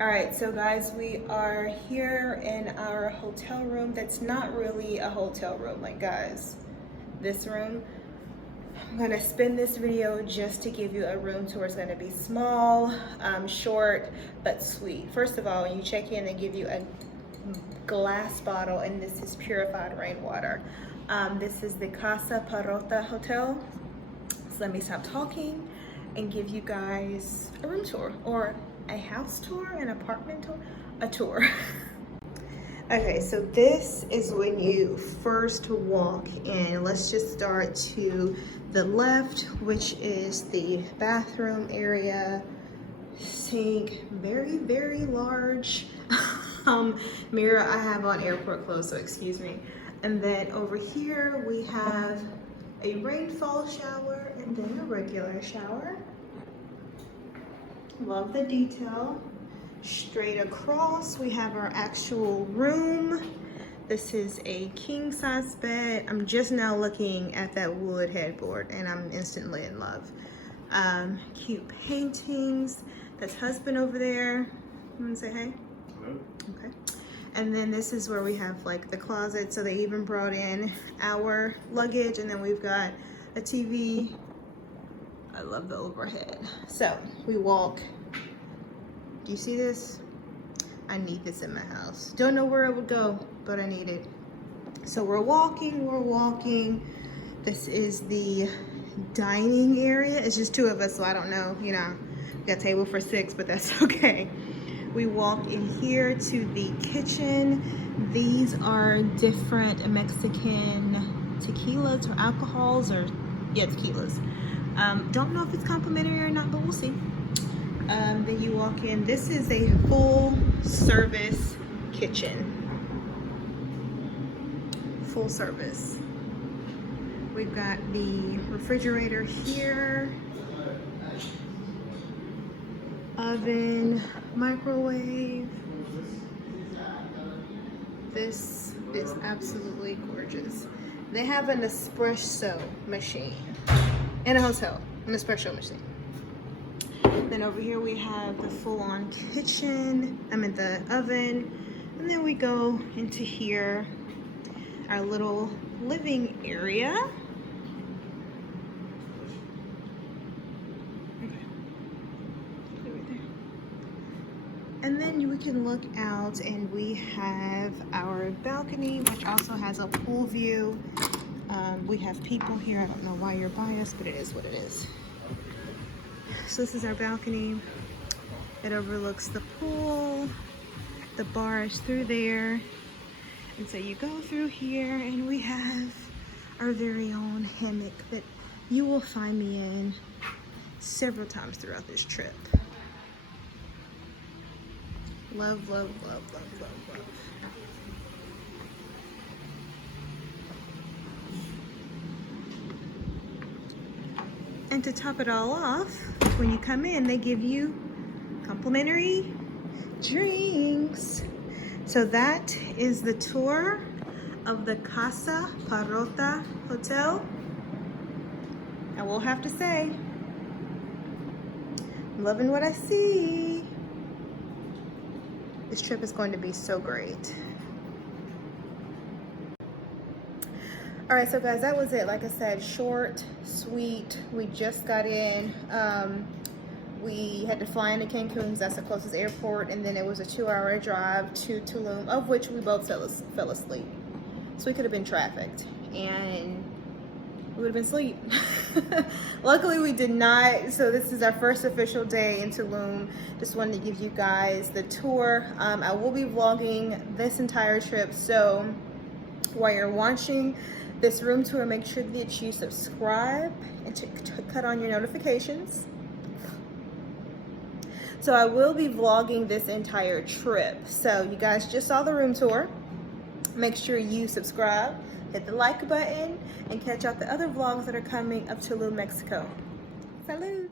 All right, so guys, we are here in our hotel room. That's not really a hotel room, like guys, this room. I'm gonna spin this video just to give you a room tour. It's gonna be small, short, but sweet. First of all, when you check in, they give you a glass bottle, and this is purified rainwater. This is the Kasa Parota hotel. So let me stop talking and give you guys a room tour, or a house tour, an apartment tour, a tour. Okay, so this is when you first walk in. Let's just start to the left, which is the bathroom area. Sink, very, very large mirror. I have on airport clothes, so excuse me. And then over here we have a rainfall shower and then a regular shower. Love the detail. Straight across we have our actual room. This is a king size bed. I'm just now looking at that wood headboard and I'm instantly in love. Cute paintings. That's husband over there. You want to say hey? Hello. Okay. And then this is where we have like the closet, so they even brought in our luggage, and then we've got a TV. I love the overhead. So we walk. Do you see this? I need this in my house. Don't know where it would go, but I need it. So we're walking. This is the dining area. It's just two of us, so I don't know, you know, we got a table for 6, but that's okay. We walk in here to the kitchen. These are different Mexican tequilas or alcohols, or yeah, tequilas. Don't know if it's complimentary or not, but we'll see. Then you walk in. This is a full service kitchen. Full service. We've got the refrigerator here. Oven, microwave. This is absolutely gorgeous. They have an espresso machine in a hotel, an espresso machine. Then over here we have the full-on kitchen, the oven. And then we go into here, our little living area. And then we can look out and we have our balcony, which also has a pool view. We have people here. I don't know why you're biased, but it is what it is. So this is our balcony. It overlooks the pool. The bar is through there. And so you go through here and we have our very own hammock that you will find me in several times throughout this trip. Love, love, love, love, love, love. And to top it all off, when you come in, they give you complimentary drinks. So that is the tour of the Kasa Parota Hotel. I will have to say, I'm loving what I see. This trip is going to be so great. All right, so guys, that was it. Like I said, short, sweet. We just got in. We had to fly into Cancun because that's the closest airport, and then it was a 2-hour drive to Tulum, of which we both fell asleep. So we could have been trafficked, and we would have been asleep. Luckily, we did not. So this is our first official day in Tulum. Just wanted to give you guys the tour. I will be vlogging this entire trip, so while you're watching this room tour, make sure that you subscribe and to cut on your notifications. So I will be vlogging this entire trip. So you guys just saw the room tour. Make sure you subscribe, hit the like button, and catch out the other vlogs that are coming of Tulum, Mexico. Salud!